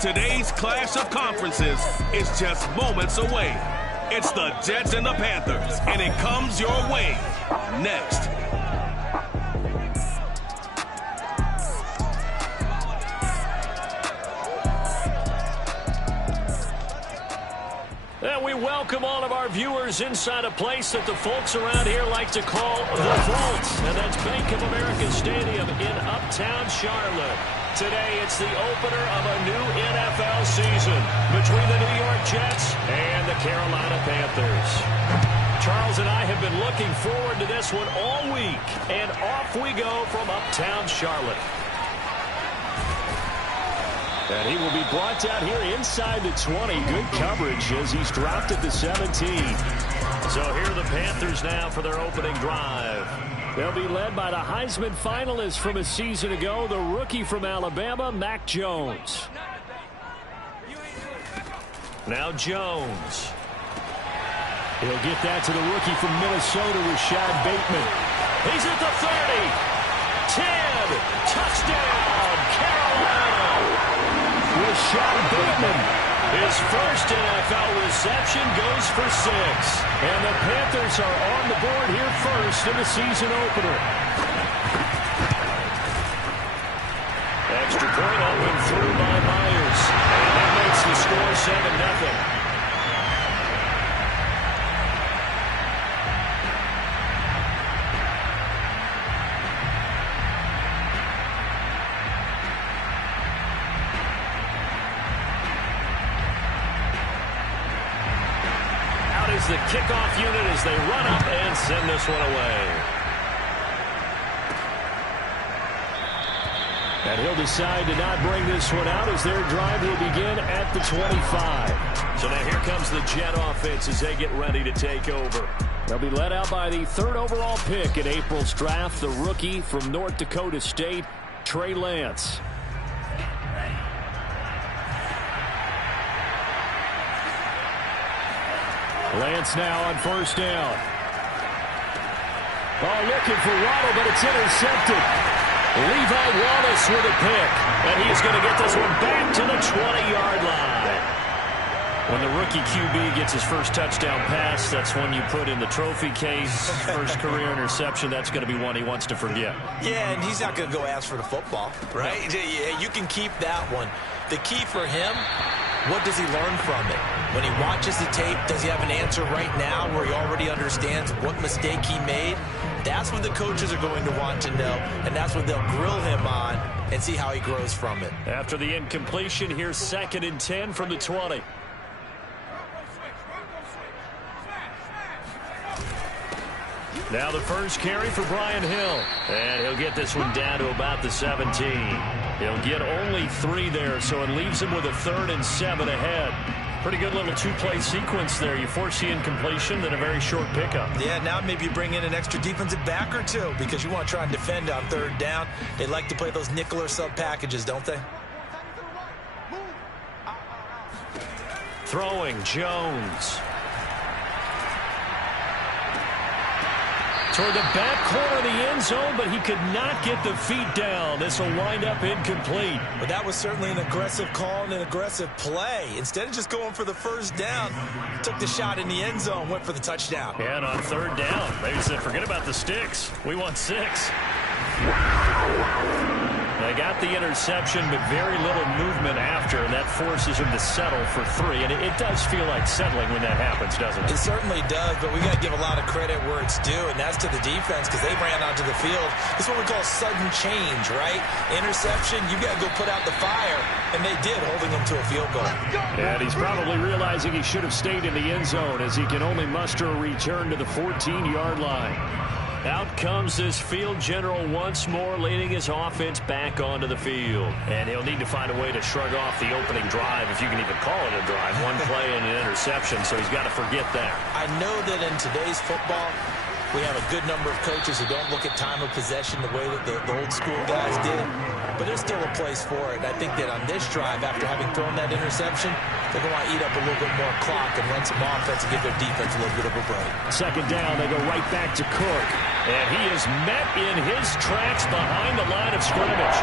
today's clash of conferences is just moments away. It's the Jets and the Panthers, and it comes your way next. And we welcome all of our viewers inside a place that the folks around here like to call the Vault. And that's Bank of America Stadium in Uptown Charlotte. Today, it's the opener of a new NFL season between the New York Jets and the Carolina Panthers. Charles and I have been looking forward to this one all week. And off we go from Uptown Charlotte. And he will be brought down here inside the 20. Good coverage as he's dropped at the 17. So here are the Panthers now for their opening drive. They'll be led by the Heisman finalist from a season ago, the rookie from Alabama, Mac Jones. Now Jones. He'll get that to the rookie from Minnesota, Rashad Bateman. He's at the 30. 10. Touchdown, Carolina. Rashad Bateman, his first NFL reception, goes for 6. And the Panthers are on the board here first in the season opener. Extra point open through by Myers. And that makes the score 7-0. The kickoff unit as they run up and send this one away. And he'll decide to not bring this one out as their drive will begin at the 25. So now here comes the Jet offense as they get ready to take over. They'll be led out by the 3rd overall pick in April's draft, the rookie from North Dakota State, Trey Lance. Lance now on first down. Oh, looking for Waddle, but it's intercepted. Levi Wallace with a pick. And he's going to get this one back to the 20-yard line. When the rookie QB gets his first touchdown pass, that's one you put in the trophy case. First career interception, that's going to be one he wants to forget. Yeah, and he's not going to go ask for the football, right? No. Yeah, you can keep that one. The key for him, what does he learn from it? When he watches the tape, does he have an answer right now where he already understands what mistake he made? That's what the coaches are going to want to know, and that's what they'll grill him on and see how he grows from it. After the incompletion, here's 2nd and 10 from the 20. Now the first carry for Brian Hill. And he'll get this one down to about the 17. He'll get only 3 there, so it leaves him with a 3rd and 7 ahead. Pretty good little 2-play sequence there. You force the incompletion, then a very short pickup. Yeah, now maybe you bring in an extra defensive back or 2 because you want to try and defend on 3rd down. They like to play those nickel or sub packages, don't they? Throwing Jones. Toward the back corner of the end zone, but he could not get the feet down. This will wind up incomplete. But that was certainly an aggressive call and an aggressive play. Instead of just going for the first down, took the shot in the end zone, went for the touchdown. And on 3rd down, maybe said, forget about the sticks. We want 6. They got the interception, but very little movement after, and that forces him to settle for 3. And it does feel like settling when that happens, doesn't it? It certainly does, but we got to give a lot of credit where it's due, and that's to the defense because they ran onto the field. This is what we call sudden change, right? Interception, you got to go put out the fire, and they did, holding them to a field goal. And he's probably realizing he should have stayed in the end zone as he can only muster a return to the 14-yard line. Out comes this field general once more, leading his offense back onto the field. And he'll need to find a way to shrug off the opening drive, if you can even call it a drive. One play and an interception, so he's got to forget that. I know that in today's football, we have a good number of coaches who don't look at time of possession the way that the old school guys did. But there's still a place for it. And I think that on this drive, after having thrown that interception, they're going to want to eat up a little bit more clock and run some offense and give their defense a little bit of a break. 2nd down, they go right back to Cook. And he is met in his tracks behind the line of scrimmage.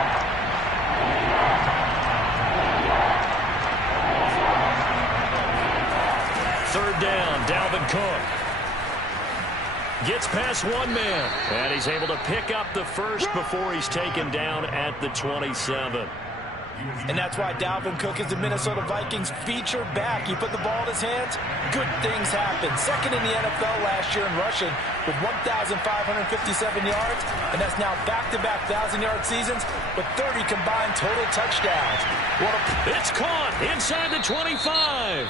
third down. Dalvin Cook gets past one man, and he's able to pick up the first before he's taken down at the 27. And that's why Dalvin Cook is the Minnesota Vikings featured back. You put the ball in his hands, good things happen. Second in the NFL last year in rushing with 1,557 yards, and that's now back-to-back 1,000-yard seasons with 30 combined total touchdowns. It's caught inside the 25.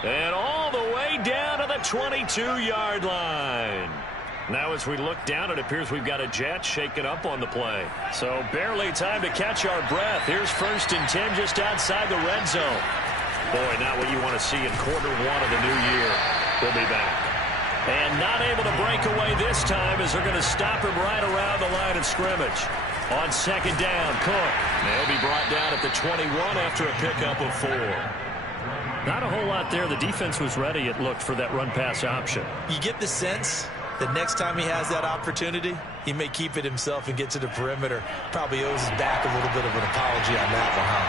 And all the way down to the 22-yard line. Now as we look down, it appears we've got a Jet shaken up on the play. So barely time to catch our breath. Here's 1st and 10 just outside the red zone. Boy, not what you want to see in quarter one of the new year. We'll be back. And not able to break away this time as they're going to stop him right around the line of scrimmage. On 2nd down, Cook. They'll be brought down at the 21 after a pickup of 4. Not a whole lot there. The defense was ready, it looked, for that run-pass option. You get the sense that next time he has that opportunity, he may keep it himself and get to the perimeter. Probably owes his back a little bit of an apology on that one, huh?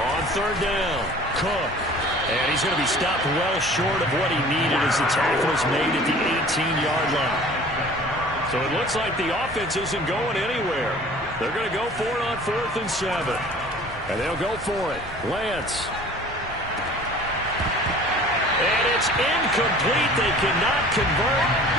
On 3rd down, Cook. And he's going to be stopped well short of what he needed as the tackle is made at the 18-yard line. So it looks like the offense isn't going anywhere. They're going to go for it on 4th and 7. And they'll go for it. Lance. And it's incomplete. They cannot convert.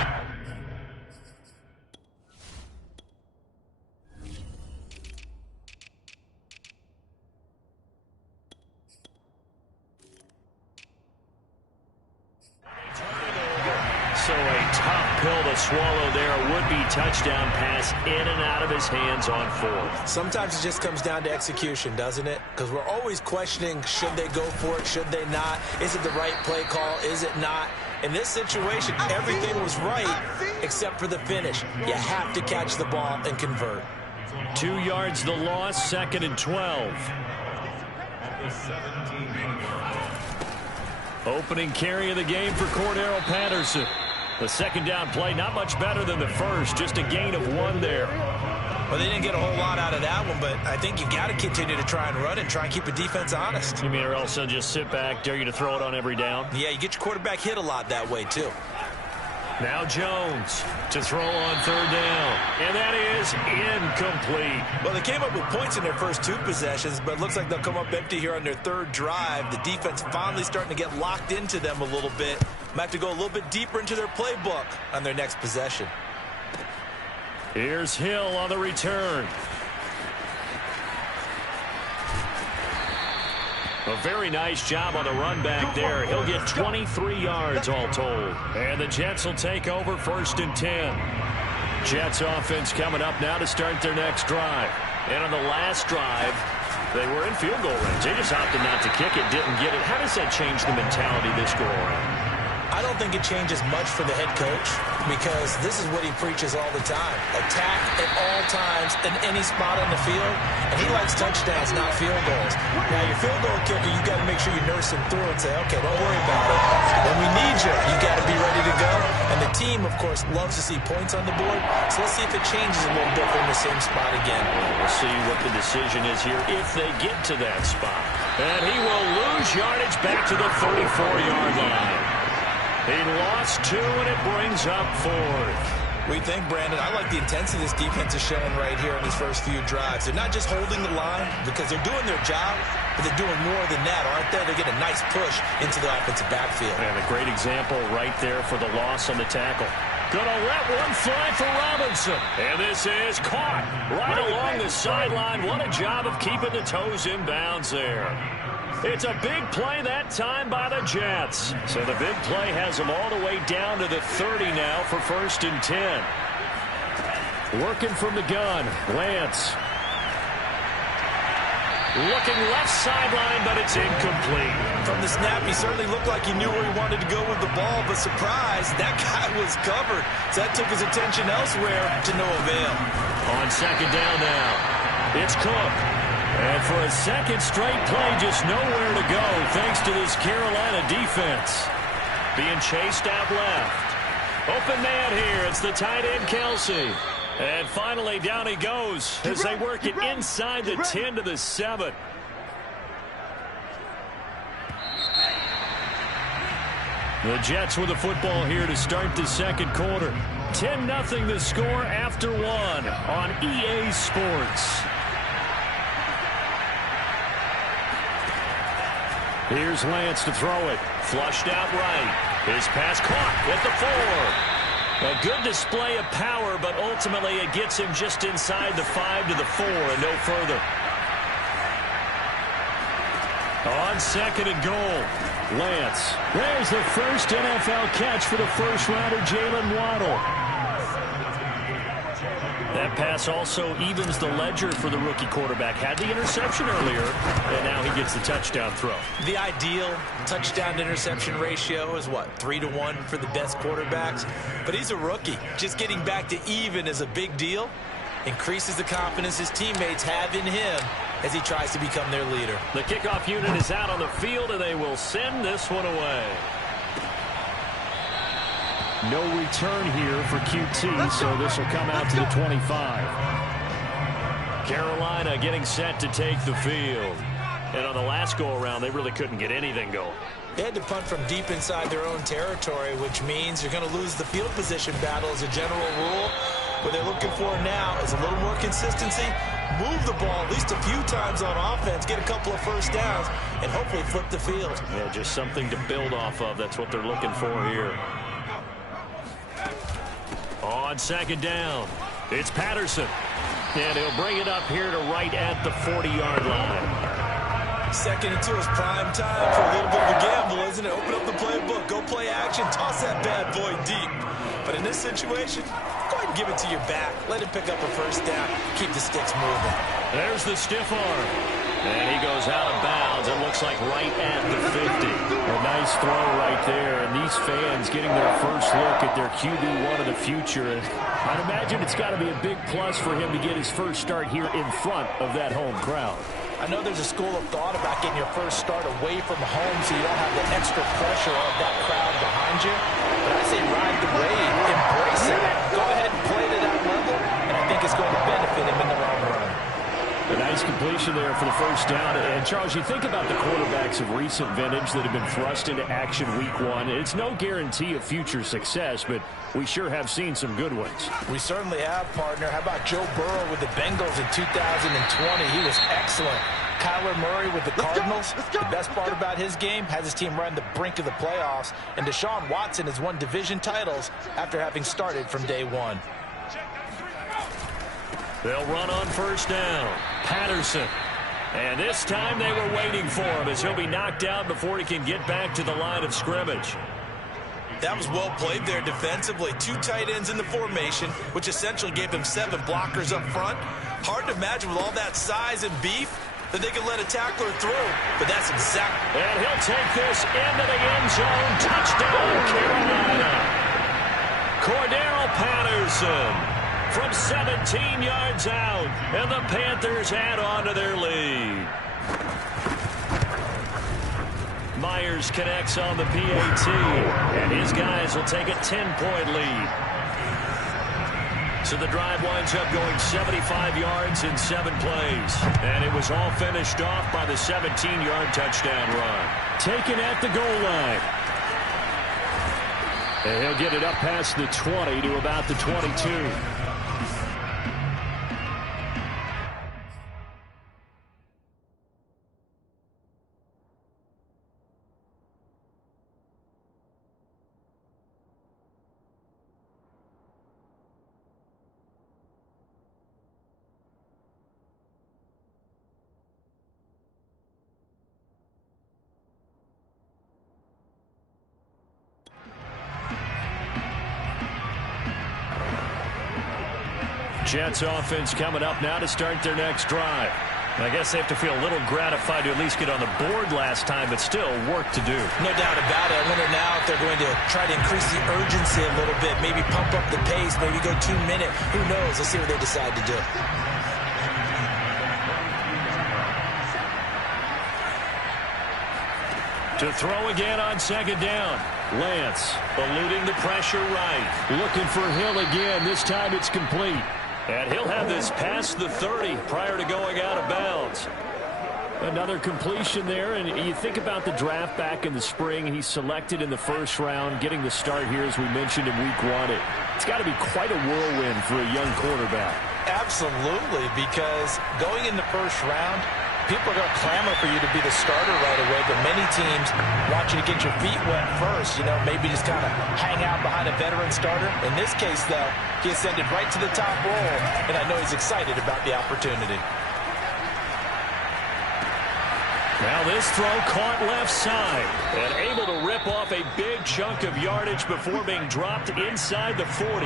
So a tough pill to swallow there. A would-be touchdown pass in and out of his hands on 4th. Sometimes it just comes down to execution, doesn't it? Because we're always questioning, should they go for it, should they not? Is it the right play call, is it not? In this situation, everything was right except for the finish. You have to catch the ball and convert. 2 yards the loss, 2nd and 12. Opening carry of the game for Cordero Patterson. The 2nd down play, not much better than the first, just a gain of 1 there. Well, they didn't get a whole lot out of that one, but I think you've got to continue to try and run and try and keep the defense honest. You mean or else they'll just sit back, dare you to throw it on every down? Yeah, you get your quarterback hit a lot that way, too. Now Jones to throw on 3rd down. And that is incomplete. Well, they came up with points in their first 2 possessions, but it looks like they'll come up empty here on their 3rd drive. The defense finally starting to get locked into them a little bit. Might have to go a little bit deeper into their playbook on their next possession. Here's Hill on the return. A very nice job on the run back there. He'll get 23 yards all told. And the Jets will take over 1st and 10. Jets offense coming up now to start their next drive. And on the last drive, they were in field goal range. They just opted not to kick it, didn't get it. How does that change the mentality this go around? I don't think it changes much for the head coach because this is what he preaches all the time. Attack at all times in any spot on the field, and he likes touchdowns, not field goals. Now, your field goal kicker, you got to make sure you nurse him through and say, okay, don't worry about it. When we need you, you got to be ready to go. And the team, of course, loves to see points on the board, so let's see if it changes a little bit from the same spot again. We'll see what the decision is here if they get to that spot. And he will lose yardage back to the 34-yard line. He lost 2, and it brings up 4th. What do you think, Brandon? I like the intensity this defense is showing right here in these first few drives. They're not just holding the line because they're doing their job, but they're doing more than that, aren't they? They're getting a nice push into the offensive backfield. And a great example right there for the loss on the tackle. Gonna let one fly for Robinson. And this is caught right along the sideline. What a job of keeping the toes in bounds there. It's a big play that time by the Jets. So the big play has them all the way down to the 30 now for 1st and 10. Working from the gun, Lance. Looking left sideline, but it's incomplete. From the snap, he certainly looked like he knew where he wanted to go with the ball, but surprise, that guy was covered. So that took his attention elsewhere to no avail. On 2nd down now, it's Cook. And for a second straight play, just nowhere to go thanks to this Carolina defense. Being chased out left. Open man here. It's the tight end, Kelsey. And finally, down he goes as they work it inside the 10 to the 7. The Jets with the football here to start the second quarter. 10-0 the score after one on EA Sports. Here's Lance to throw it. Flushed out right. His pass caught at the 4. A good display of power, but ultimately it gets him just inside the 5 to the 4 and no further. On second and goal, Lance. There's the first NFL catch for the first-rounder, Jalen Waddle. That pass also evens the ledger for the rookie quarterback. Had the interception earlier, and now he gets the touchdown throw. The ideal touchdown-to-interception ratio is, what, 3-to-1 for the best quarterbacks? But he's a rookie. Just getting back to even is a big deal. Increases the confidence his teammates have in him as he tries to become their leader. The kickoff unit is out on the field, and they will send this one away. No return here for QT, so this will come out to the 25. Carolina getting set to take the field. And on the last go-around, they really couldn't get anything going. They had to punt from deep inside their own territory, which means you're going to lose the field position battle as a general rule. What they're looking for now is a little more consistency, move the ball at least a few times on offense, get a couple of first downs, and hopefully flip the field. Yeah, just something to build off of. That's what they're looking for here. On second down, it's Patterson. And he'll bring it up here to right at the 40-yard line. Second and 2 is prime time for a little bit of a gamble, isn't it? Open up the playbook, go play action, toss that bad boy deep. But in this situation, go ahead and give it to your back. Let him pick up a first down. Keep the sticks moving. There's the stiff arm. And he goes out of bounds. It looks like right at the 50. A nice throw right there. And these fans getting their first look at their QB1 of the future. And I'd imagine it's got to be a big plus for him to get his first start here in front of that home crowd. I know there's a school of thought about getting your first start away from home so you don't have the extra pressure of that crowd behind you. But I say ride the wave, embrace it. Go ahead and play to that level, and I think it's going to benefit him in the long run. A nice completion there for the first down. And, Charles, you think about the quarterbacks of recent vintage that have been thrust into action week one. It's no guarantee of future success, but we sure have seen some good ones. We certainly have, partner. How about Joe Burrow with the Bengals in 2020? He was excellent. Kyler Murray with the Cardinals. The best part about his game, has his team right on the brink of the playoffs. And Deshaun Watson has won division titles after having started from day one. They'll run on first down. Patterson. And this time they were waiting for him as he'll be knocked out before he can get back to the line of scrimmage. That was well played there defensively. 2 tight ends in the formation, which essentially gave them 7 blockers up front. Hard to imagine with all that size and beef that they could let a tackler through, but that's exactly. And he'll take this into the end zone. Touchdown, Carolina. Cordero Patterson from 17 yards out, and the Panthers add on to their lead. Myers connects on the PAT, and his guys will take a 10-point lead. So the drive winds up going 75 yards in 7 plays, and it was all finished off by the 17-yard touchdown run. Taken at the goal line. And he'll get it up past the 20 to about the 22. Jets offense coming up now to start their next drive. I guess they have to feel a little gratified to at least get on the board last time, but still work to do. No doubt about it. I wonder now if they're going to try to increase the urgency a little bit, maybe pump up the pace, maybe go 2 minute. Who knows? Let's see what they decide to do. To throw again on second down. Lance eluding the pressure right. Looking for Hill again. This time it's complete. And he'll have this past the 30 prior to going out of bounds. Another completion there, and you think about the draft back in the spring. He's selected in the first round, getting the start here, as we mentioned, in week 1. It's got to be quite a whirlwind for a young quarterback. Absolutely, because going in the first round, people are going to clamor for you to be the starter right away, but many teams want you to get your feet wet first, maybe just kind of hang out behind a veteran starter. In this case, though, he ascended right to the top role, and I know he's excited about the opportunity. Now this throw caught left side and able to rip off a big chunk of yardage before being dropped inside the 40.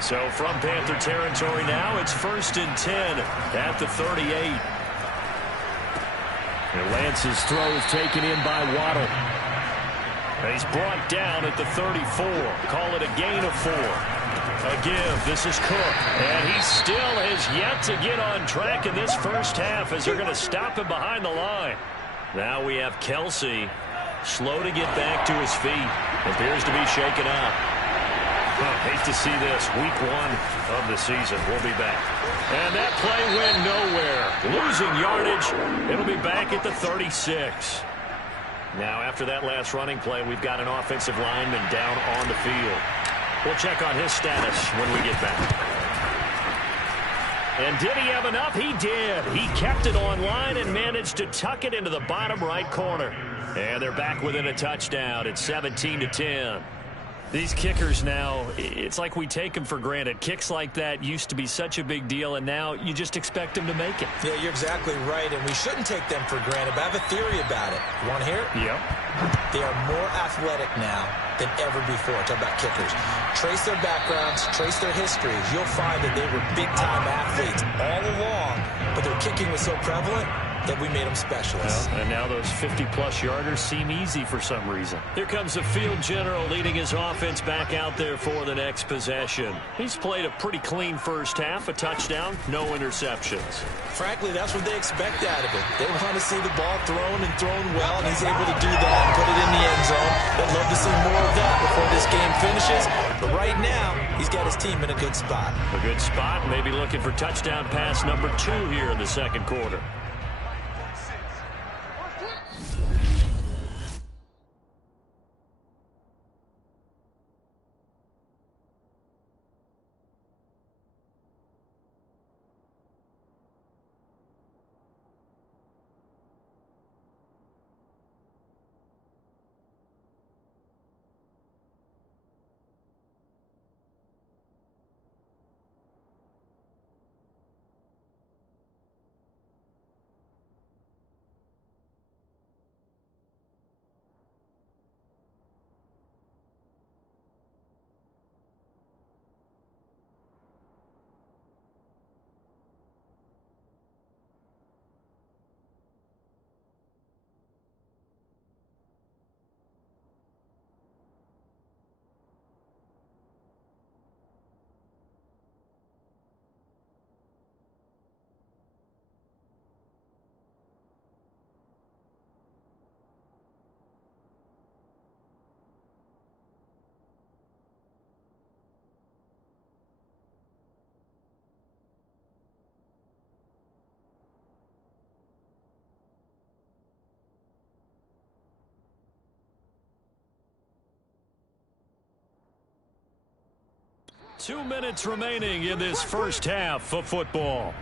So from Panther territory now, it's 1st and 10 at the 38. And Lance's throw is taken in by Waddle. And he's brought down at the 34. Call it a gain of 4. A give. This is Cook. And he still has yet to get on track in this first half as they're going to stop him behind the line. Now we have Kelsey slow to get back to his feet. Appears to be shaken up. Hate to see this. Week 1 of the season. We'll be back. And that play went nowhere. Losing yardage. It'll be back at the 36. Now after that last running play, we've got an offensive lineman down on the field. We'll check on his status when we get back. And did he have enough? He did. He kept it online and managed to tuck it into the bottom right corner. And they're back within a touchdown. It's 17-10. These kickers now, it's like we take them for granted. Kicks like that used to be such a big deal, and now you just expect them to make it. Yeah, you're exactly right, and we shouldn't take them for granted, but I have a theory about it. You want to hear it? Yep. They are more athletic now than ever before. Talk about kickers. Trace their backgrounds, trace their histories. You'll find that they were big-time athletes all along, but their kicking was so prevalent that we made them specialists. Well, and now those 50-plus yarders seem easy for some reason. Here comes the field general leading his offense back out there for the next possession. He's played a pretty clean first half, a touchdown, no interceptions. Frankly, that's what they expect out of him. They want to see the ball thrown and thrown well, and he's able to do that and put it in the end zone. They'd love to see more of that before this game finishes. But right now, he's got his team in a good spot. A good spot, maybe looking for touchdown pass number 2 here in the second quarter. Two minutes remaining in this first half of football.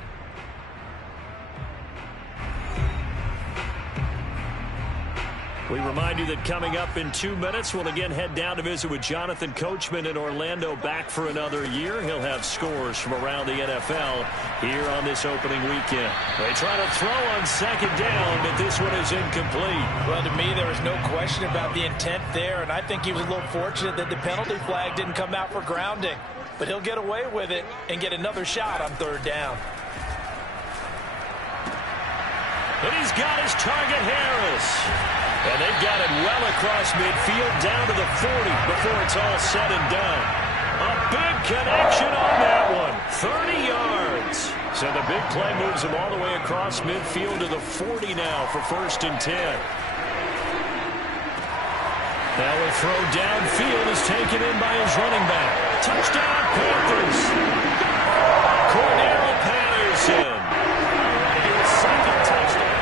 We remind you that coming up in 2 minutes, we'll again head down to visit with Jonathan Coachman in Orlando, back for another year. He'll have scores from around the NFL here on this opening weekend. They try to throw on second down, but this one is incomplete. Well, to me, there was no question about the intent there, and I think he was a little fortunate that the penalty flag didn't come out for grounding. But he'll get away with it and get another shot on third down. And he's got his target, Harris. And they've got it well across midfield down to the 40 before it's all said and done. A big connection on that one. 30 yards. So the big play moves him all the way across midfield to the 40 now for 1st and 10. Now a throw downfield is taken in by his running back. Touchdown, Panthers. Cordell Patterson. His second touchdown.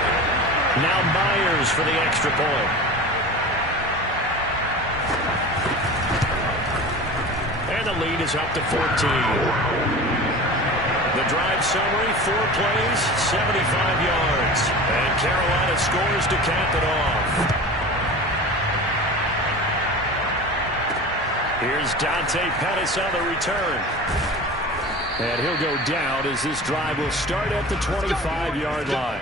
Now Myers for the extra point. And the lead is up to 14. The drive summary, 4 plays, 75 yards. And Carolina scores to cap it off. Here's Dante Pettis on the return. And he'll go down as this drive will start at the 25-yard line.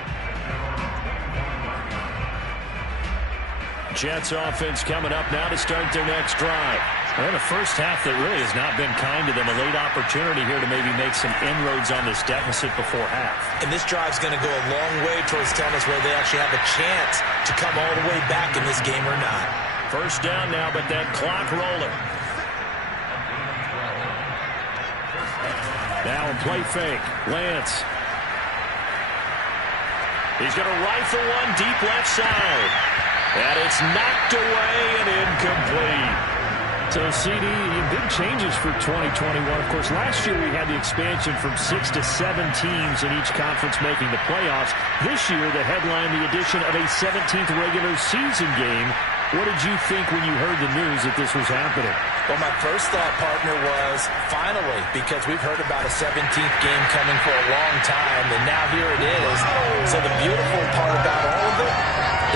Jets offense coming up now to start their next drive. And a first half that really has not been kind to them. A late opportunity here to maybe make some inroads on this deficit before half. And this drive's going to go a long way towards telling us whether they actually have a chance to come all the way back in this game or not. First down now, but that clock rolling. Now in play fake, Lance. He's going to rifle one deep left side. And it's knocked away and incomplete. So, CD, big changes for 2021. Of course, last year we had the expansion from 6 to 7 teams in each conference making the playoffs. This year, the headline, the addition of a 17th regular season game. What did you think when you heard the news that this was happening? Well, my first thought, partner, was finally, because we've heard about a 17th game coming for a long time, and now here it is. So the beautiful part about all of it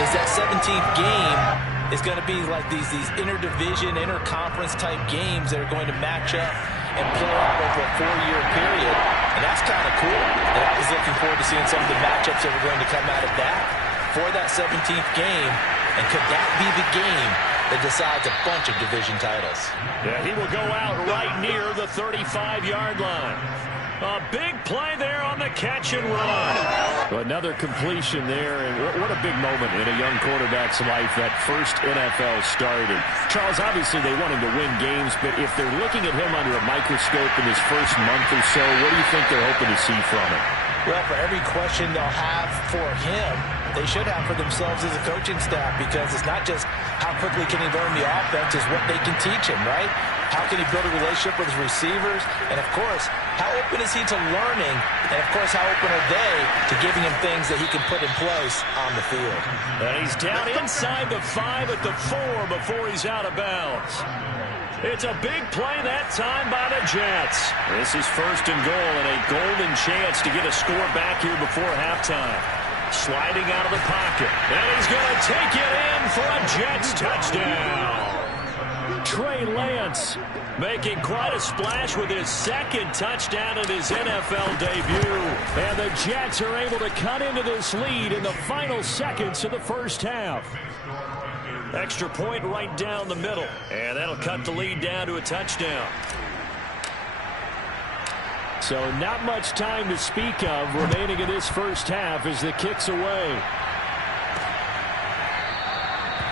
is that 17th game is going to be like these interdivision, interconference type games that are going to match up and play out over a 4-year period. And that's kind of cool. And I was looking forward to seeing some of the matchups that were going to come out of that for that 17th game. And could that be the game that decides a bunch of division titles? Yeah, he will go out right near the 35-yard line. A big play there on the catch and run. Another completion there, and what a big moment in a young quarterback's life, that first NFL started. Charles, obviously they want him to win games, but if they're looking at him under a microscope in his first month or so, what do you think they're hoping to see from him? Well, for every question they'll have for him, they should have for themselves as a coaching staff, because it's not just how quickly can he learn the offense, it's what they can teach him, right? How can he build a relationship with his receivers? And, of course, how open is he to learning? And, of course, how open are they to giving him things that he can put in place on the field? And he's down inside the 5 at the 4 before he's out of bounds. It's a big play that time by the Jets. This is first and goal and a golden chance to get a score back here before halftime. Sliding out of the pocket. And he's going to take it in for a Jets touchdown. Trey Lance making quite a splash with his second touchdown in his NFL debut. And the Jets are able to cut into this lead in the final seconds of the first half. Extra point right down the middle. And that'll cut the lead down to a touchdown. So not much time to speak of remaining in this first half as the kick's away.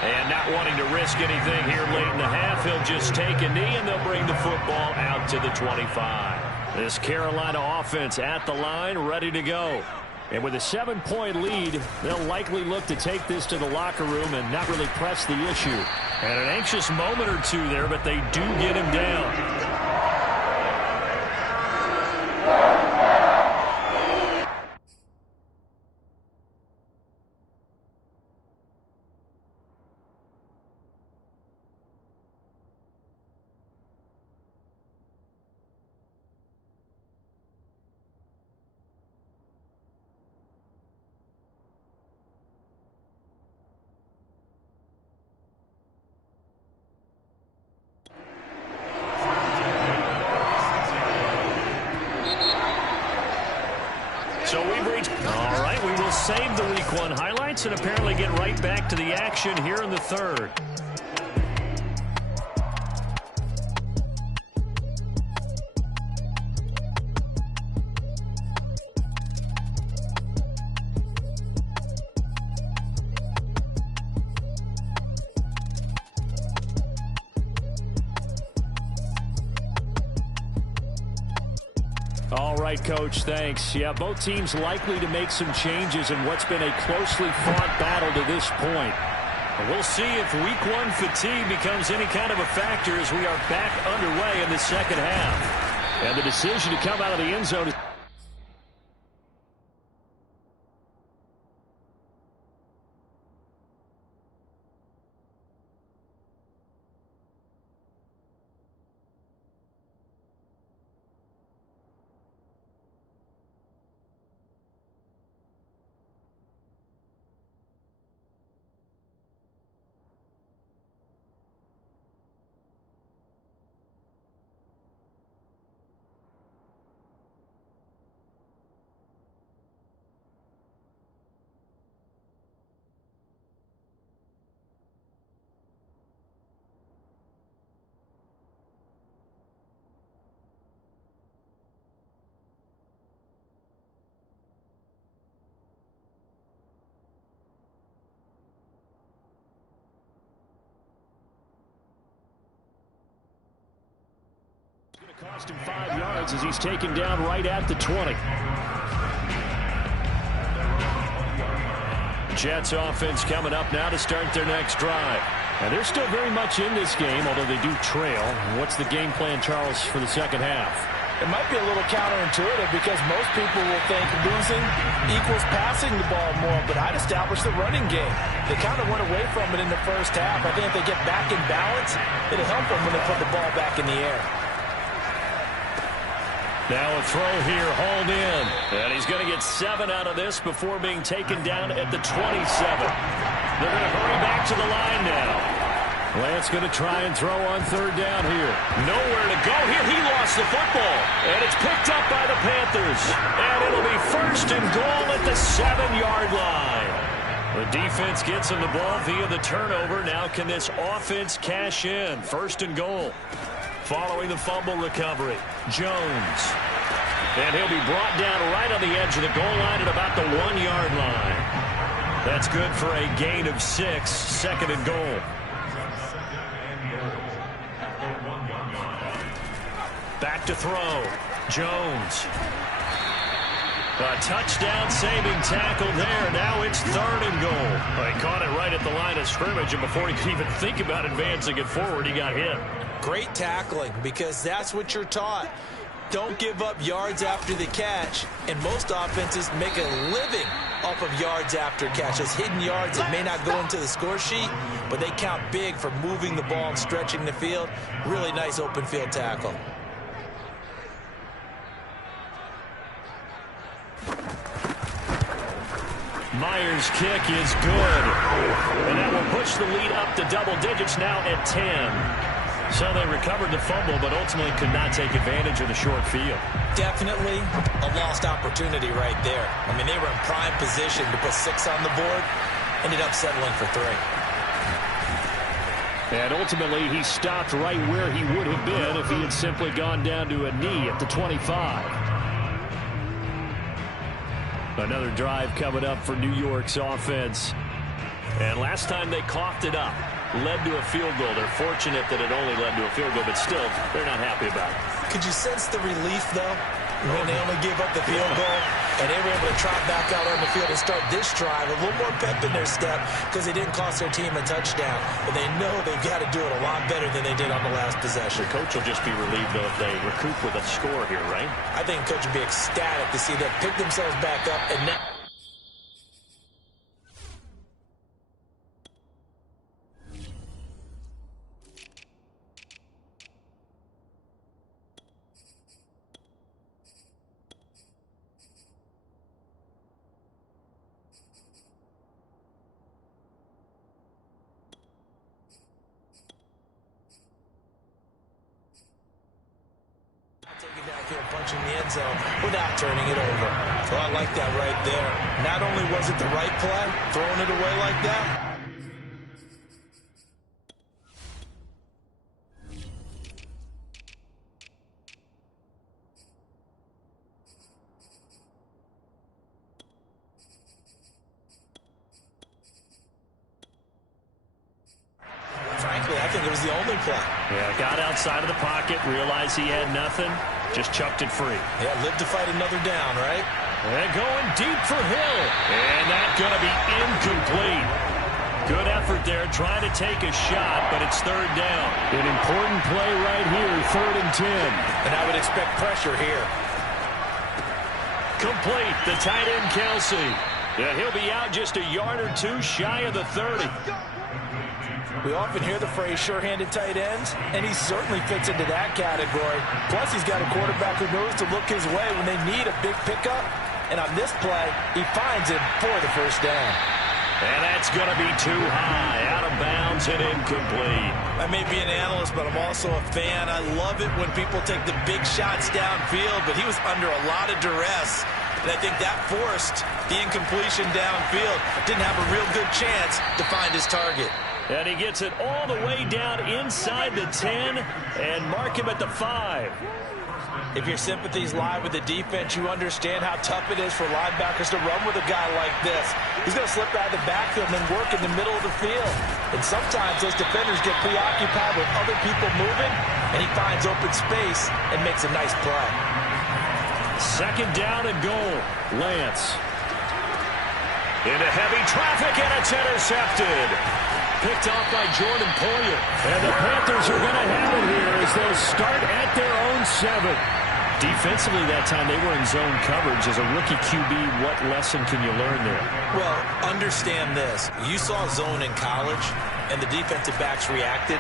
And not wanting to risk anything here late in the half, he'll just take a knee and they'll bring the football out to the 25. This Carolina offense at the line, ready to go. And with a 7-point lead, they'll likely look to take this to the locker room and not really press the issue. And an anxious moment or two there, but they do get him down. So we've reached... All right, we will save the Week 1 highlights and apparently get right back to the action here in the third. All right, Coach, thanks. Yeah, both teams likely to make some changes in what's been a closely fought battle to this point. We'll see if Week 1 fatigue becomes any kind of a factor as we are back underway in the second half. And the decision to come out of the end zone is... Lost him 5 yards as he's taken down right at the 20. Jets offense coming up now to start their next drive. And they're still very much in this game, although they do trail. What's the game plan, Charles, for the second half? It might be a little counterintuitive because most people will think losing equals passing the ball more, but I'd establish the running game. They kind of went away from it in the first half. I think if they get back in balance, it'll help them when they put the ball back in the air. Now a throw here, hauled in. And he's going to get 7 out of this before being taken down at the 27. They're going to hurry back to the line now. Lance going to try and throw on third down here. Nowhere to go here. He lost the football. And it's picked up by the Panthers. And it'll be first and goal at the 7-yard line. The defense gets him the ball via the turnover. Now can this offense cash in? First and goal. Following the fumble recovery, Jones. And he'll be brought down right on the edge of the goal line at about the 1-yard line. That's good for a gain of 6, second and goal. Back to throw. Jones. A touchdown-saving tackle there. Now it's third and goal. Well, he caught it right at the line of scrimmage, and before he could even think about advancing it forward, he got hit. Great tackling, because that's what you're taught. Don't give up yards after the catch, and most offenses make a living off of yards after catch. Those hidden yards that may not go into the score sheet, but they count big for moving the ball and stretching the field. Really nice open field tackle. Myers' kick is good. And that will push the lead up to double digits now at 10. So they recovered the fumble, but ultimately could not take advantage of the short field. Definitely a lost opportunity right there. I mean, they were in prime position to put 6 on the board. Ended up settling for 3. And ultimately, he stopped right where he would have been if he had simply gone down to a knee at the 25. Another drive coming up for New York's offense. And last time they coughed it up, led to a field goal. They're fortunate that it only led to a field goal, but still, they're not happy about it. Could you sense the relief, though, when they only gave up the field goal and they were able to trot back out on the field and start this drive? A little more pep in their step because they didn't cost their team a touchdown. But they know they've got to do it a lot better than they did on the last possession. The coach will just be relieved, though, if they recoup with a score here, right? I think the coach would be ecstatic to see them pick themselves back up and now. Taking down here, punching the end zone without turning it over. So I like that right there. Not only was it the right play, throwing it away like that. Frankly, I think it was the only play. Yeah, got outside of the pocket, realized he had nothing, just chucked it free. Yeah, live to fight another down, right? And going deep for Hill. And that's going to be incomplete. Good effort there, trying to take a shot, but it's third down. An important play right here, 3rd and 10. And I would expect pressure here. Complete, the tight end, Kelsey. Yeah, he'll be out just a yard or 2 shy of the 30. We often hear the phrase sure-handed tight ends, and he certainly fits into that category. Plus, he's got a quarterback who knows to look his way when they need a big pickup. And on this play, he finds it for the first down. And that's going to be too high, out of bounds and incomplete. I may be an analyst, but I'm also a fan. I love it when people take the big shots downfield, but he was under a lot of duress. And I think that forced the incompletion downfield. Didn't have a real good chance to find his target. And he gets it all the way down inside the 10 and mark him at the 5. If your sympathies lie with the defense, you understand how tough it is for linebackers to run with a guy like this. He's going to slip out of the backfield and work in the middle of the field. And sometimes those defenders get preoccupied with other people moving, and he finds open space and makes a nice play. Second down and goal. Lance. Into heavy traffic, and it's intercepted. Picked off by Jordan Poyer. And the Panthers are going to have it here as they'll start at their own 7. Defensively that time, they were in zone coverage. As a rookie QB, what lesson can you learn there? Well, understand this. You saw zone in college, and the defensive backs reacted,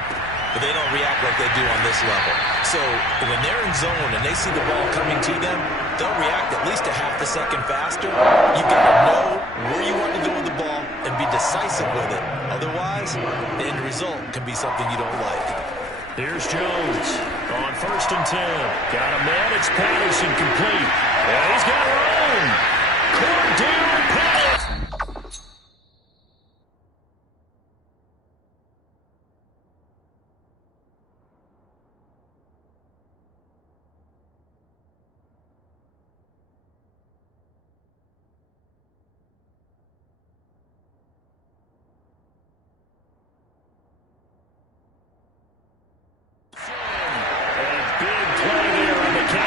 but they don't react like they do on this level. So when they're in zone and they see the ball coming to them, they'll react at least a half a second faster. You've got to know where you want to go with the ball and be decisive with it. Otherwise, the end result can be something you don't like. Here's Jones on 1st and 10. Got a man. It's Patterson complete. And he's got room. Cordell Patterson.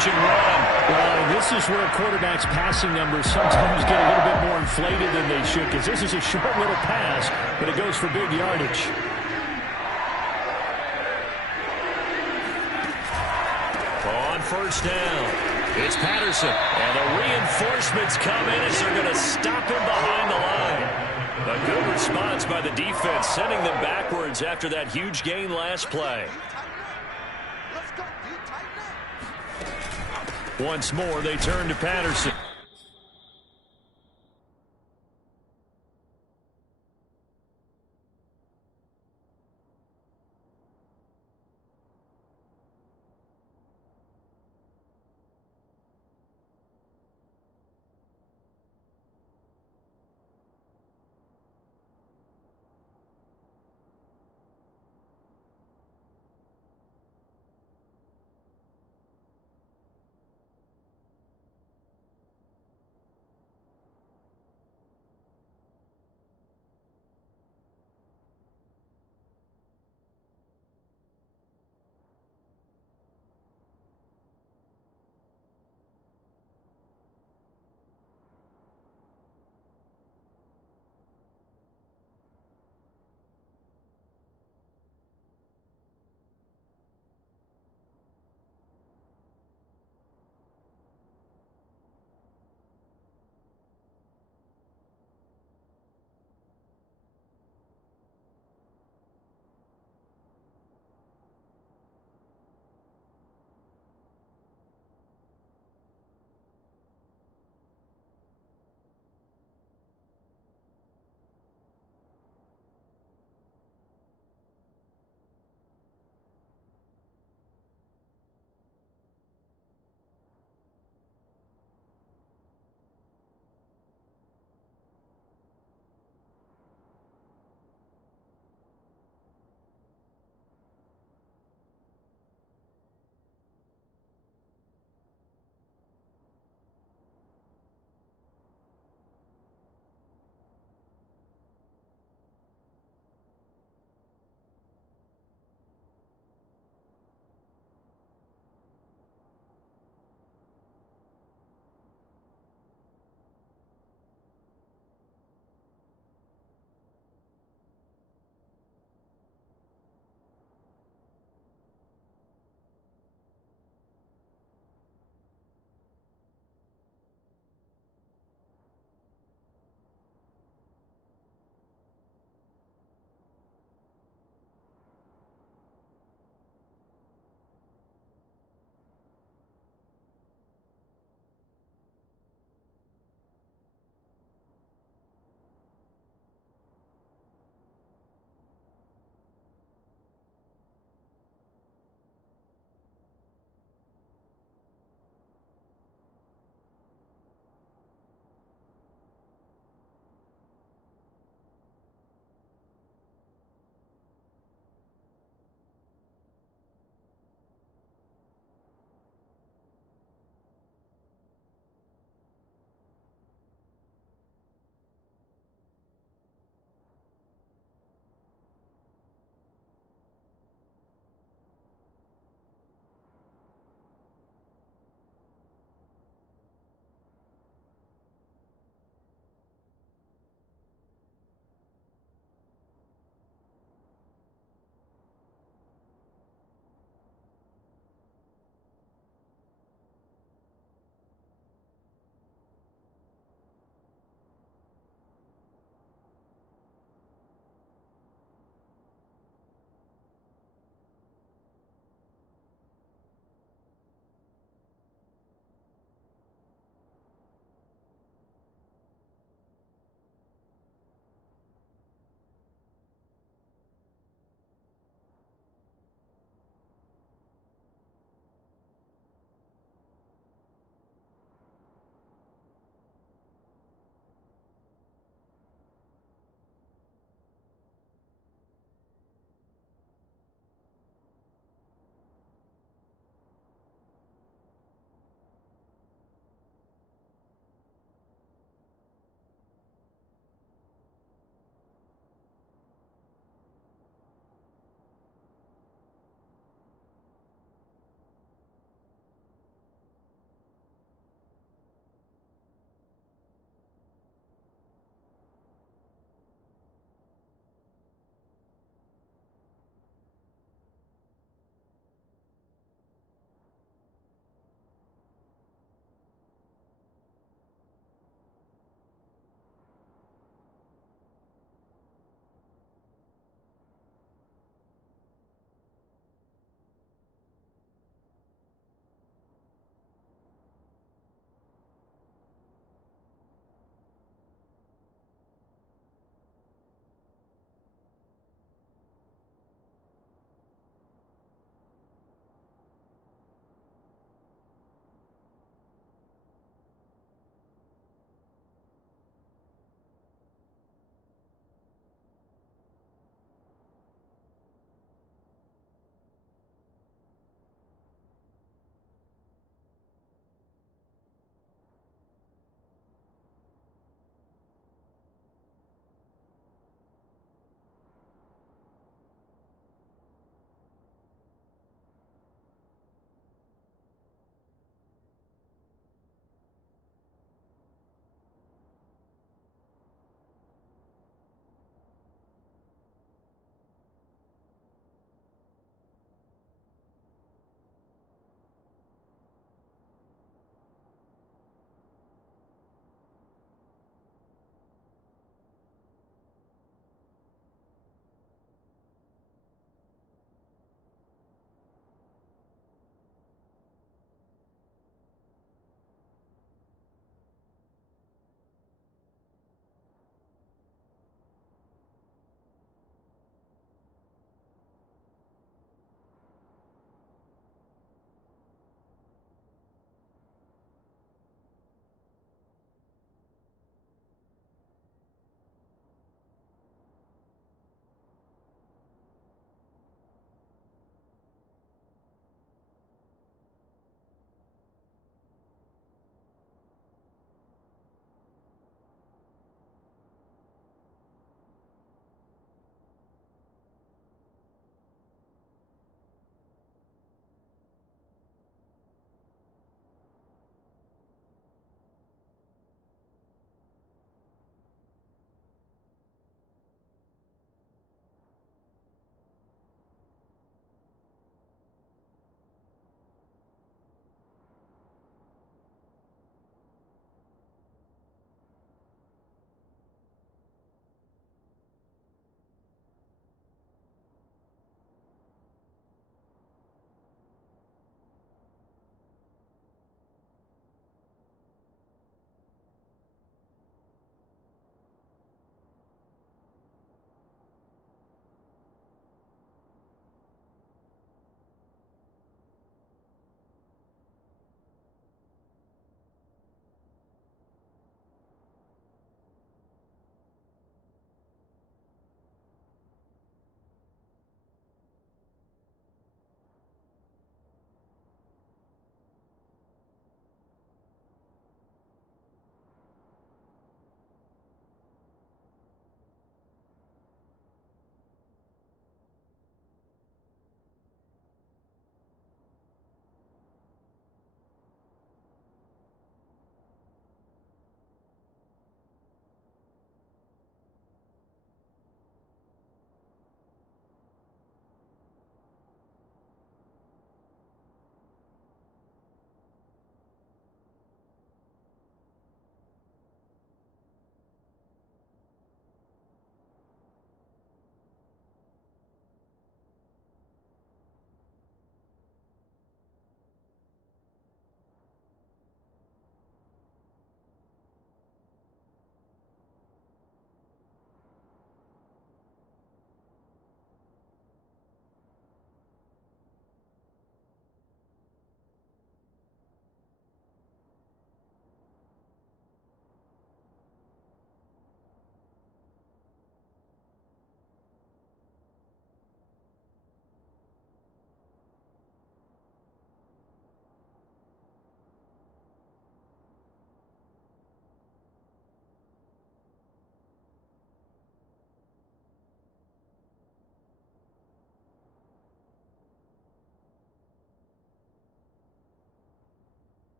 And run. Well, this is where quarterbacks' passing numbers sometimes get a little bit more inflated than they should, because this is a short little pass, but it goes for big yardage. On 1st down, it's Patterson. And the reinforcements come in as they're going to stop him behind the line. A good response by the defense, sending them backwards after that huge gain last play. Once more, they turn to Patterson.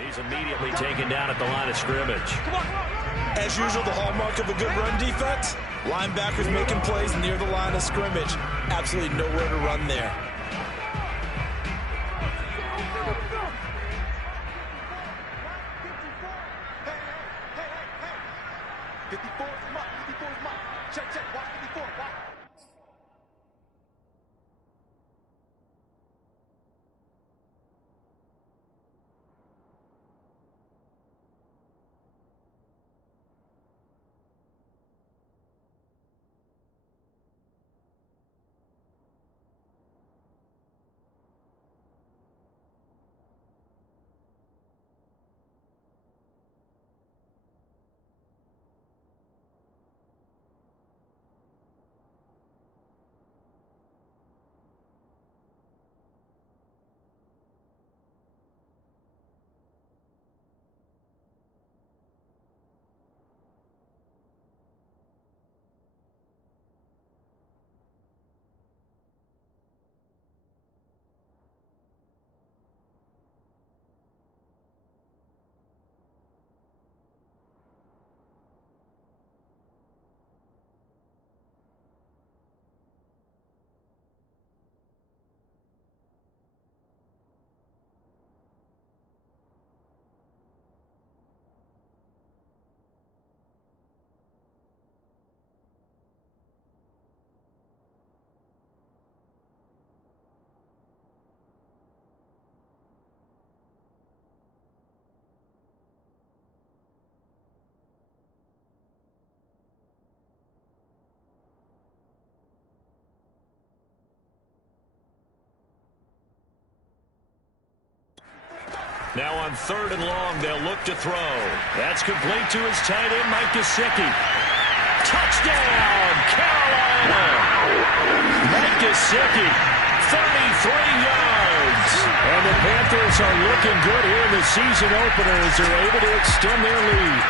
He's immediately taken down at the line of scrimmage. As usual, the hallmark of a good run defense, linebackers making plays near the line of scrimmage. Absolutely nowhere to run there. Now on 3rd and long, they'll look to throw. That's complete to his tight end, Mike Gesicki. Touchdown, Carolina! Mike Gesicki, 33 yards. And the Panthers are looking good here in the season opener as they're able to extend their lead.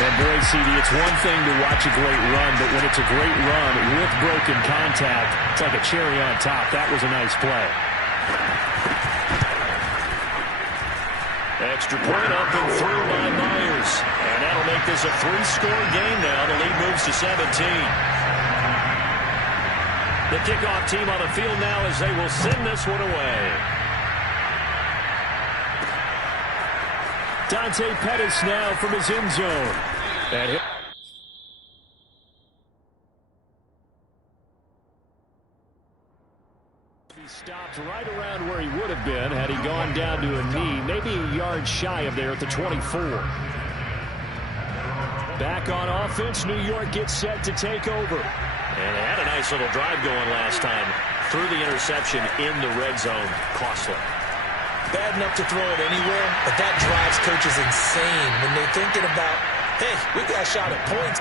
And boy, CD, it's one thing to watch a great run, but when it's a great run with broken contact, it's like a cherry on top. That was a nice play. Extra point up and through by Myers. And that'll make this a 3-score game now. The lead moves to 17. The kickoff team on the field now as they will send this one away. Dante Pettis now from his end zone. And he stopped right around where he would have been had he gone down to a knee, maybe a yard shy of there at the 24. Back on offense, New York gets set to take over. And they had a nice little drive going last time. Threw the interception in the red zone. Costly. Bad enough to throw it anywhere, but that drives coaches insane when they're thinking about, hey, we got a shot at points.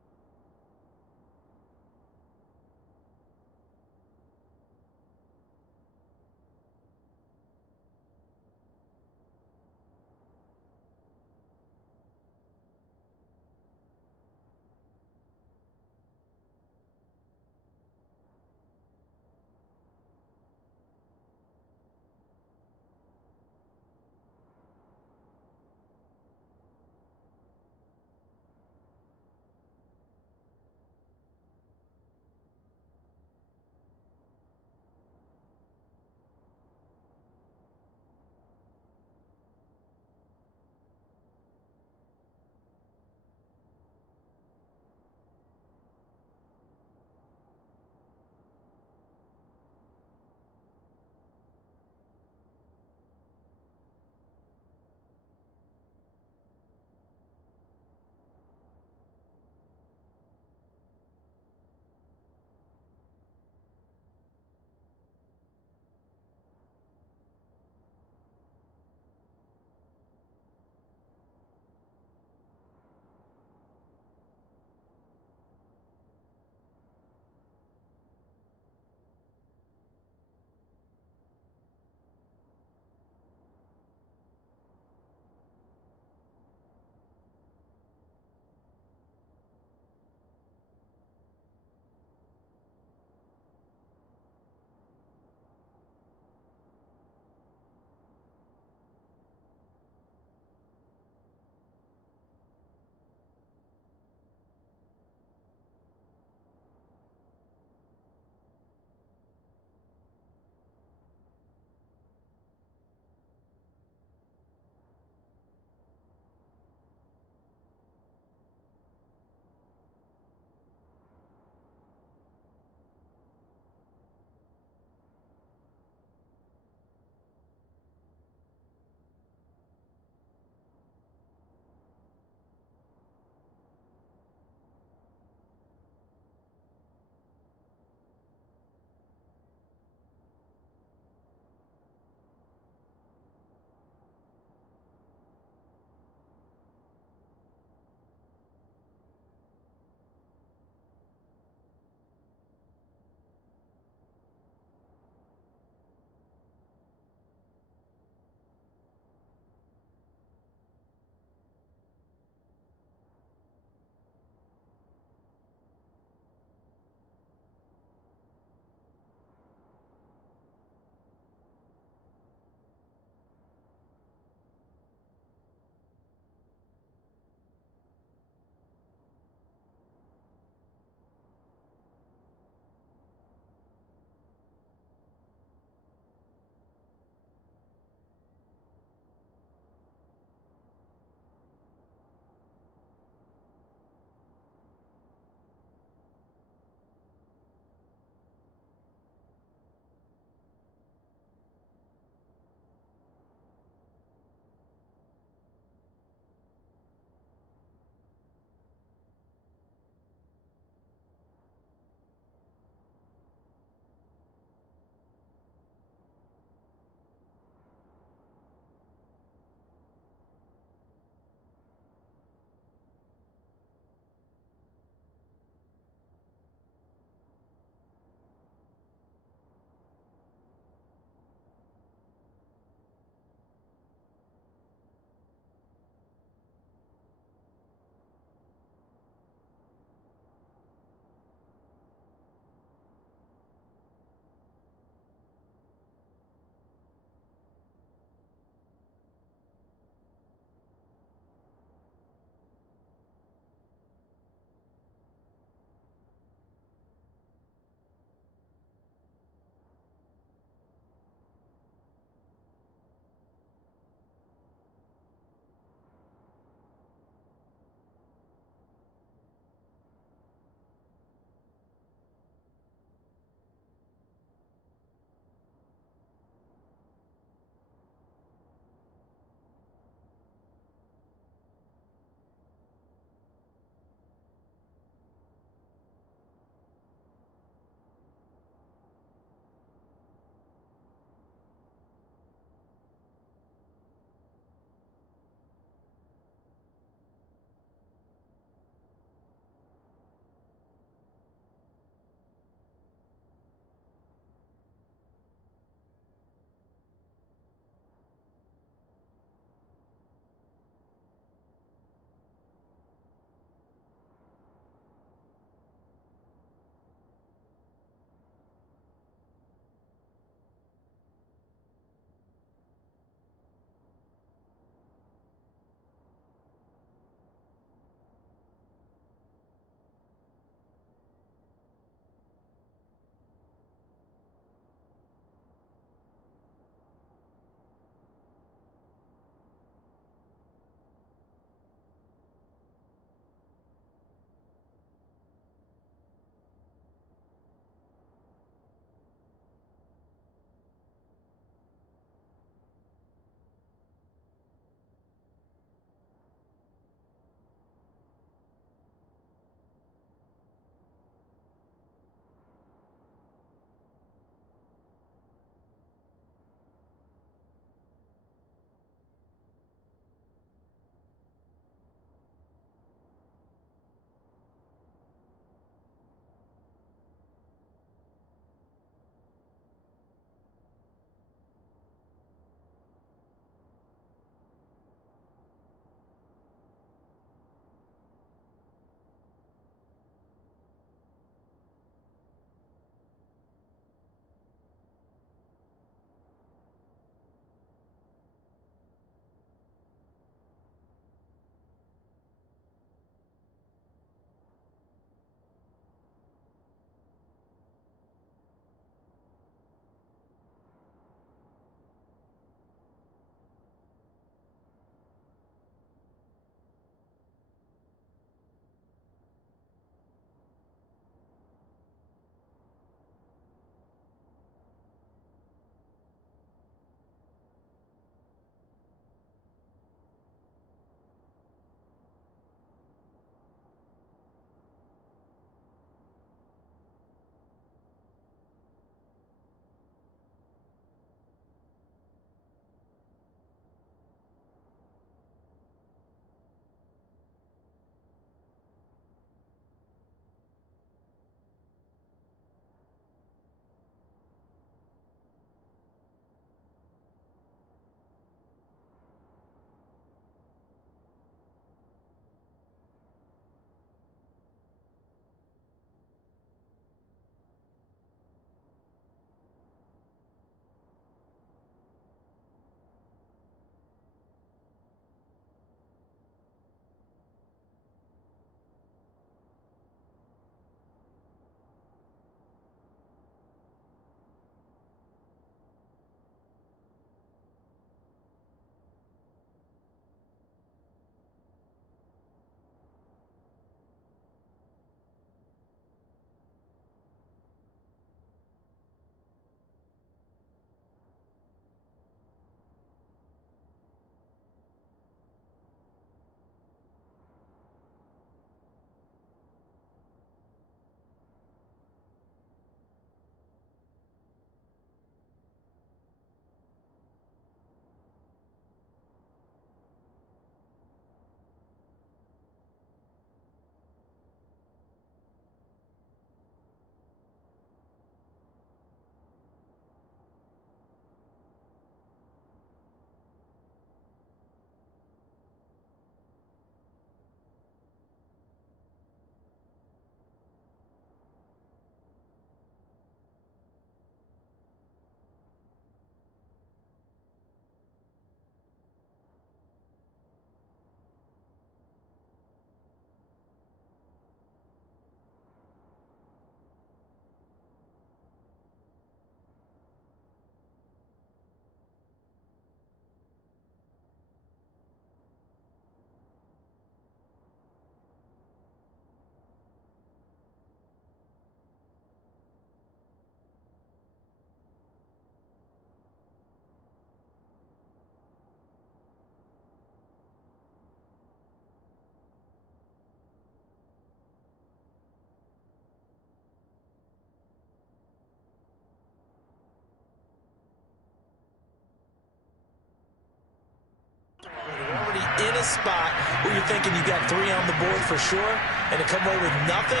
a spot where you're thinking you got 3 on the board for sure, and to come away with nothing,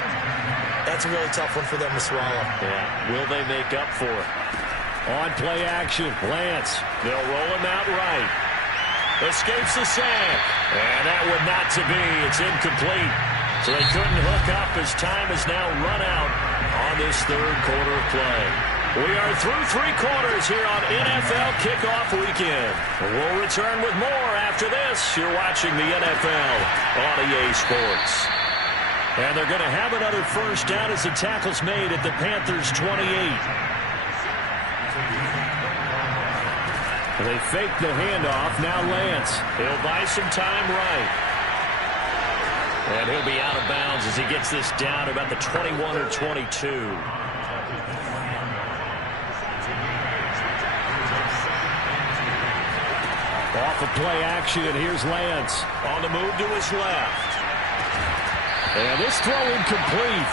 that's a really tough one for them to swallow. Yeah, will they make up for it? On play action, Lance. They'll roll him out right. Escapes the sack. And that one not to be. It's incomplete. So they couldn't hook up as time has now run out on this third quarter of play. We are through 3 quarters here on NFL Kickoff Weekend. We'll return with more after this. You're watching the NFL on EA Sports. And they're going to have another first down as the tackle's made at the Panthers' 28. They fake the handoff. Now Lance. He'll buy some time right. And he'll be out of bounds as he gets this down about the 21 or 22. Off of play action, here's Lance. On the move to his left. And this throw incomplete.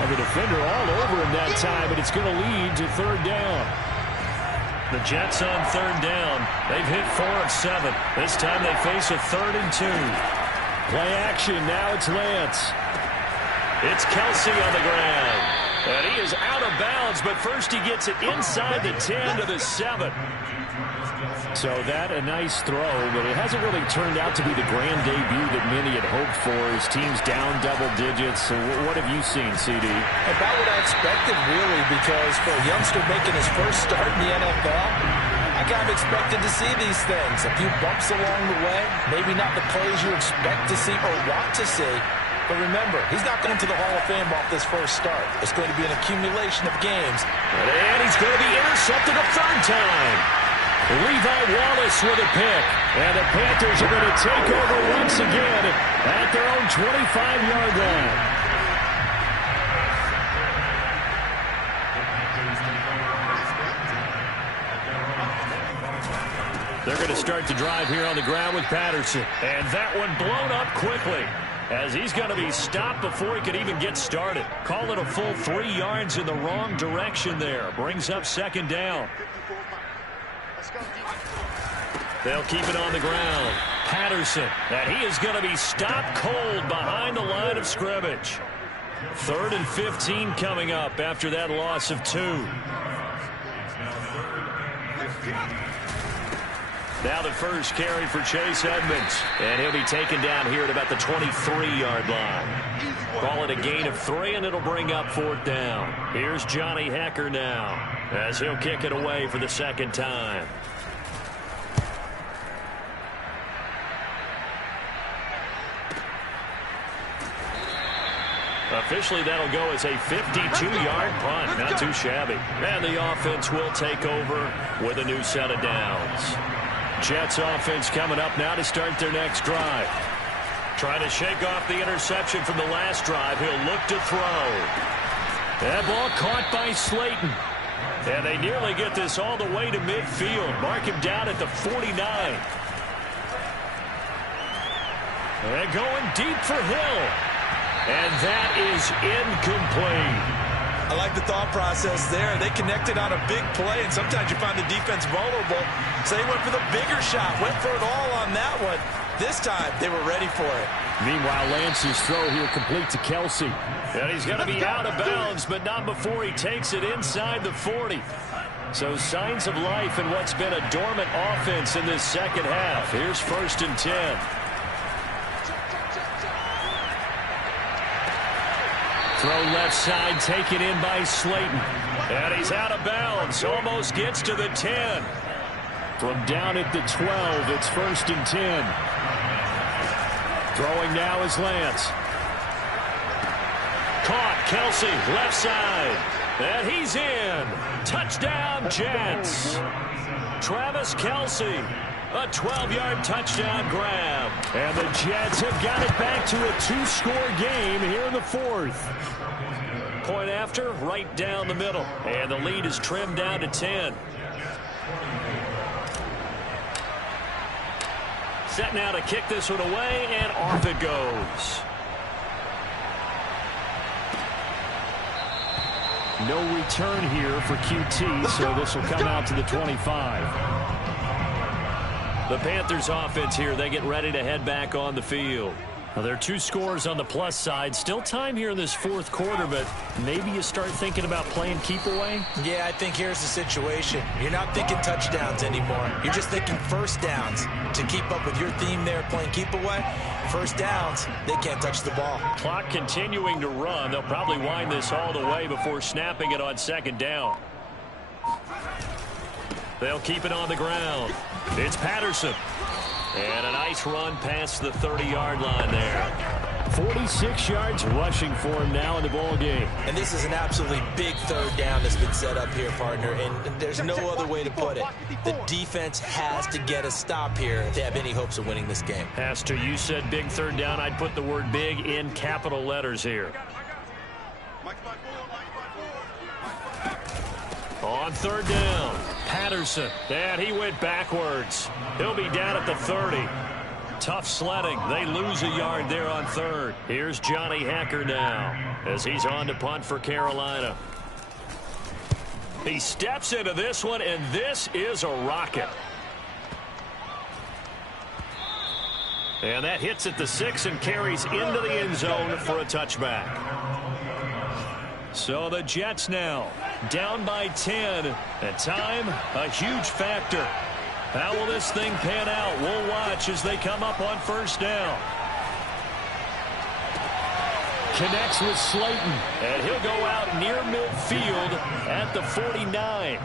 And the defender all over him that time, but it's going to lead to third down. The Jets on third down. They've hit 4 of 7. This time they face a 3rd and 2. Play action. Now it's Lance. It's Kelsey on the ground. And he is out of bounds, but first he gets it inside the 10 to the 7. So that a nice throw, but it hasn't really turned out to be the grand debut that many had hoped for. His team's down double digits. So what have you seen, CD? About what I expected, really, because for a youngster making his first start in the NFL, I kind of expected to see these things. A few bumps along the way, maybe not the plays you expect to see or want to see. But remember, he's not going to the Hall of Fame off this first start. It's going to be an accumulation of games. And he's going to be intercepted a 3rd time. Levi Wallace with a pick. And the Panthers are going to take over once again at their own 25-yard line. They're going to start the drive here on the ground with Patterson. And that one blown up quickly as he's going to be stopped before he could even get started. Call it a full 3 yards in the wrong direction there. Brings up 2nd down. They'll keep it on the ground. Patterson, and he is going to be stopped cold behind the line of scrimmage. 3rd and 15 coming up after that loss of 2. Now the first carry for Chase Edmonds. And he'll be taken down here at about the 23-yard line. Call it a gain of 3, and it'll bring up 4th down. Here's Johnny Hekker now as he'll kick it away for the 2nd time. Officially, that'll go as a 52-yard punt. Not too shabby. And the offense will take over with a new set of downs. Jets offense coming up now to start their next drive. Trying to shake off the interception from the last drive. He'll look to throw. That ball caught by Slayton. And they nearly get this all the way to midfield. Mark him down at the 49. And going deep for Hill. And that is incomplete. I like the thought process there. They connected on a big play, and sometimes you find the defense vulnerable. So they went for the bigger shot, went for it all on that one. This time, they were ready for it. Meanwhile, Lance's throw here complete to Kelsey. And he's going to be out of bounds, but not before he takes it inside the 40. So signs of life in what's been a dormant offense in this second half. Here's 1st and 10. Throw left side, taken in by Slayton. And he's out of bounds, almost gets to the 10. From down at the 12, it's 1st and 10. Throwing now is Lance. Caught, Kelsey, left side. And he's in. Touchdown, Jets. Travis Kelsey. A 12-yard touchdown grab. And the Jets have got it back to a 2-score game here in the 4th. Point after, right down the middle. And the lead is trimmed down to 10. Set now to kick this one away, and off it goes. No return here for QT, so this will come out to the 25. The Panthers offense here, they get ready to head back on the field. Well, there are 2 scores on the plus side. Still time here in this 4th quarter, but maybe you start thinking about playing keep away? Yeah, I think here's the situation. You're not thinking touchdowns anymore. You're just thinking first downs. To keep up with your theme there, playing keep away, first downs, they can't touch the ball. Clock continuing to run. They'll probably wind this all the way before snapping it on 2nd down. They'll keep it on the ground. It's Patterson. And a nice run past the 30-yard line there. 46 yards rushing for him now in the ball game. And this is an absolutely big 3rd down that's been set up here, partner. And there's no other way to put it. The defense has to get a stop here if they have any hopes of winning this game. Pastor, you said big 3rd down. I'd put the word big in capital letters here. On 3rd down, Patterson. And he went backwards. He'll be down at the 30. Tough sledding. They lose a yard there on 3rd. Here's Johnny Hacker now as he's on to punt for Carolina. He steps into this one, and this is a rocket. And that hits at the 6 and carries into the end zone for a touchback. So the Jets now down by 10. And time, a huge factor. How will this thing pan out? We'll watch as they come up on 1st down. Connects with Slayton. And he'll go out near midfield at the 49.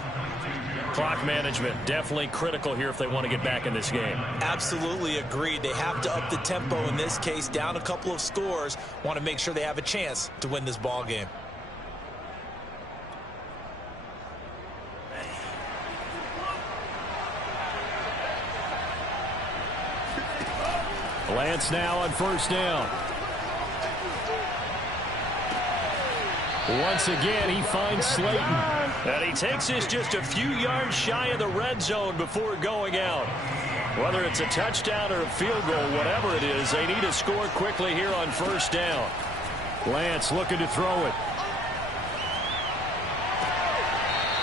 Clock management definitely critical here if they want to get back in this game. Absolutely agreed. They have to up the tempo in this case. Down a couple of scores. Want to make sure they have a chance to win this ball game. Lance now on 1st down. Once again, he finds Slayton. And he takes this just a few yards shy of the red zone before going out. Whether it's a touchdown or a field goal, whatever it is, they need to score quickly here on 1st down. Lance looking to throw it.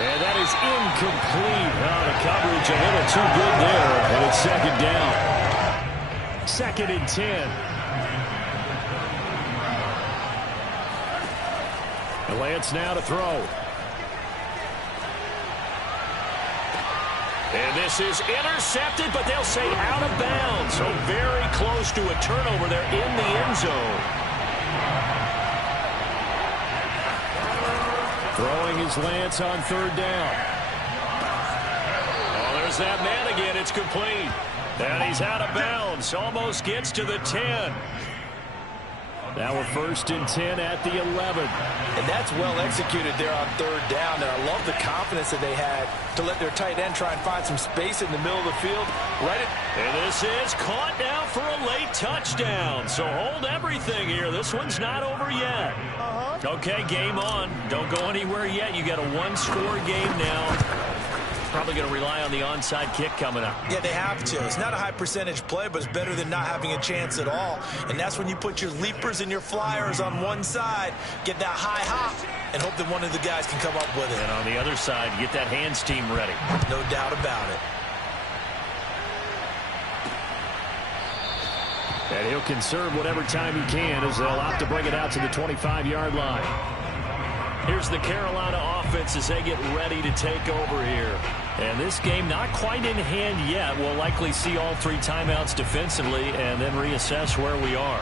And that is incomplete. The coverage a little too good there, and it's 2nd down. 2nd and 10. And Lance now to throw. And this is intercepted, but they'll say out of bounds. So very close to a turnover there in the end zone. Throwing is Lance on 3rd down. Oh, there's that man again. It's complete. And he's out of bounds. Almost gets to the 10. Now we're 1st and 10 at the 11. And that's well executed there on 3rd down. And I love the confidence that they had to let their tight end try and find some space in the middle of the field. And this is caught now for a late touchdown. So hold everything here. This one's not over yet. Okay, game on. Don't go anywhere yet. You got a 1-score game now. Probably going to rely on the onside kick coming up. Yeah, they have to. It's not a high percentage play, but it's better than not having a chance at all. And that's when you put your leapers and your flyers on one side, get that high hop, and hope that one of the guys can come up with it. And on the other side, get that hands team ready. No doubt about it. And he'll conserve whatever time he can as they'll opt to bring it out to the 25-yard line. Here's the Carolina offense as they get ready to take over here. And this game not quite in hand yet. We'll likely see all 3 timeouts defensively and then reassess where we are.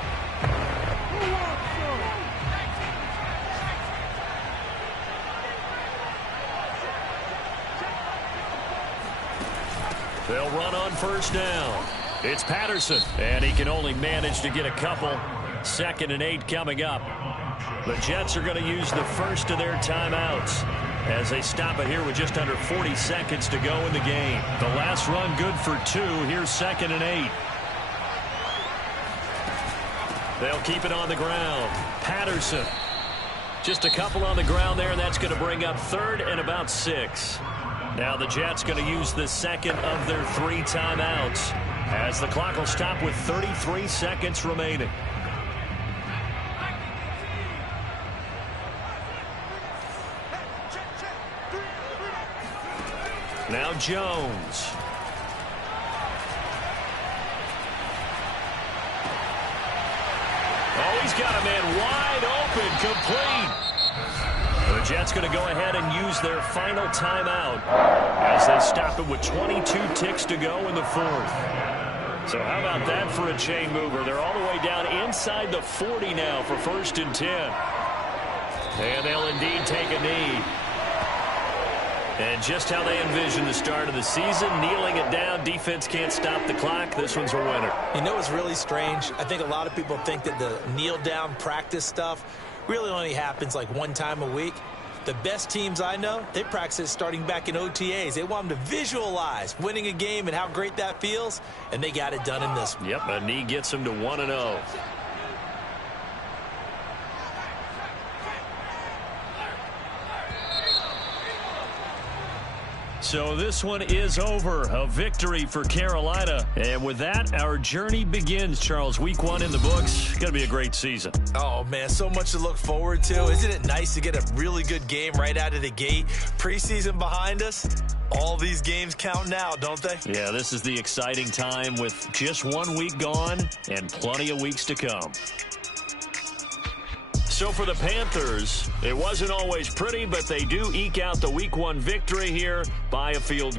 They'll run on 1st down. It's Patterson, and he can only manage to get a couple. 2nd and 8 coming up. The Jets are going to use the first of their timeouts as they stop it here with just under 40 seconds to go in the game. The last run good for 2. Here's 2nd and 8. They'll keep it on the ground. Patterson. Just a couple on the ground there, and that's going to bring up 3rd and about 6. Now the Jets going to use the second of their 3 timeouts as the clock will stop with 33 seconds remaining. Now Jones. He's got a man wide open, complete. The Jets going to go ahead and use their final timeout as they stop it with 22 ticks to go in the fourth. So how about that for a chain mover? They're all the way down inside the 40 now for 1st and 10. And they'll indeed take a knee. And just how they envision the start of the season, kneeling it down, defense can't stop the clock. This one's a winner. You know what's really strange? I think a lot of people think that the kneel-down practice stuff really only happens like one time a week. The best teams I know, they practice it starting back in OTAs. They want them to visualize winning a game and how great that feels, and they got it done in this one. Yep, a knee gets them to 1-0. So this one is over. A victory for Carolina. And with that, our journey begins, Charles. Week 1 in the books. Going to be a great season. Oh, man, so much to look forward to. Isn't it nice to get a really good game right out of the gate? Preseason behind us. All these games count now, don't they? Yeah, this is the exciting time with just 1 week gone and plenty of weeks to come. So for the Panthers, it wasn't always pretty, but they do eke out the Week 1 victory here by a field